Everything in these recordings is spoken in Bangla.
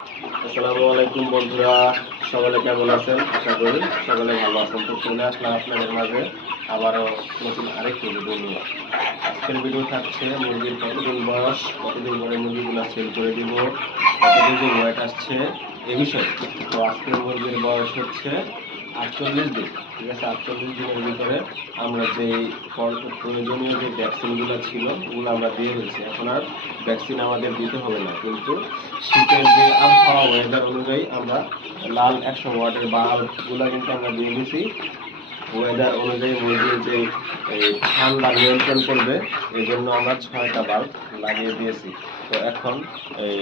আসসালামু আলাইকুম বন্ধুরা, সকলে কেমন আছেন? আশা করি সকলে ভালো আছেন। তো চলে আসলাম আপনাদের মাঝে আবারও নতুন আরেকটি ভিডিও নিয়ে। আজকের ভিডিও থাকছে মুরগির কতদিন বয়স, কতদিন পরে মুরগিগুলো সেল করে দিব, কত কেজি ওয়েট আসছে এ বিষয়ে। তো আজকের মুরগির বয়স হচ্ছে 48 দিন। ঠিক আছে, 48 দিনের ভিতরে আমরা যে প্রয়োজনীয় যে ভ্যাকসিনগুলো ছিল ওগুলো আমরা দিয়ে দিয়েছি। এখন আর ভ্যাকসিন আমাদের দিতে হবে না, কিন্তু শীতের যে আবহাওয়া ওয়েদার অনুযায়ী আমরা লাল 100 ওয়াটের বাল্বগুলো কিন্তু আমরা দিয়ে দিছি। ওয়েদার অনুযায়ী মুরগির যে ঠান্ডা নিয়ন্ত্রণ করবে এই জন্য আমরা 6টা বাল্ব লাগিয়ে দিয়েছি। তো এখন এই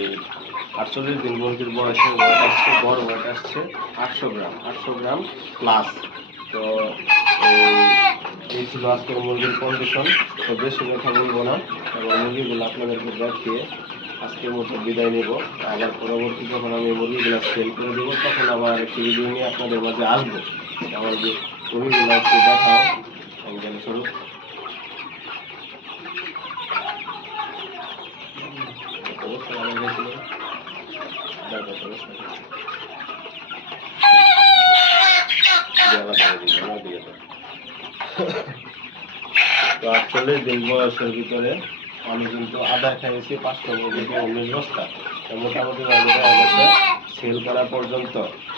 48 দিন মুরগির বয়সে ওয়েট আসছে, গড় ওয়েট আসছে 800 গ্রাম, 800 গ্রাম প্লাস। তো এই ছিল আজকের মুরগির কন্ডিশন। তো বেশি কথা বলবো না এবং মুরগিগুলো আপনাদেরকে দেখিয়ে আজকের মতো বিদায় নেব। আবার পরবর্তী যখন আমি মুরগিগুলো সেল করে দেবো তখন আবার একটি ভিডিও নিয়ে আপনাদের মাঝে আসবো। আমার যে মুরগিগুলো একটু দেখাও একজন স্বরূপ। তো 48 দিন বয়সের ভিতরে আমি কিন্তু আদার খাইয়েছি 500 মুরগিকে 19 বস্তা। মোটামুটি দেখা গেছে সেল করা পর্যন্ত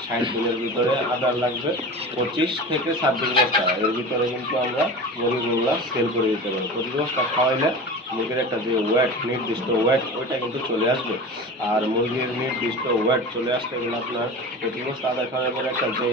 60 দিনের ভিতরে আদার লাগবে 25 থেকে 26 বস্তা। এর ভিতরে কিন্তু আমরা মুরগিগুলো সেল করে দিতে পারি। 25 বস্তা খাওয়াইলে মুরগির একটা যে ওয়েট, নির্দিষ্ট ওয়েট, ওইটা কিন্তু চলে আসবে। আর মুরগির নির্দিষ্ট ওয়েট চলে আসতে গেলে আপনার 25 বস্তা আদার খাওয়ানোর পরে একটা যে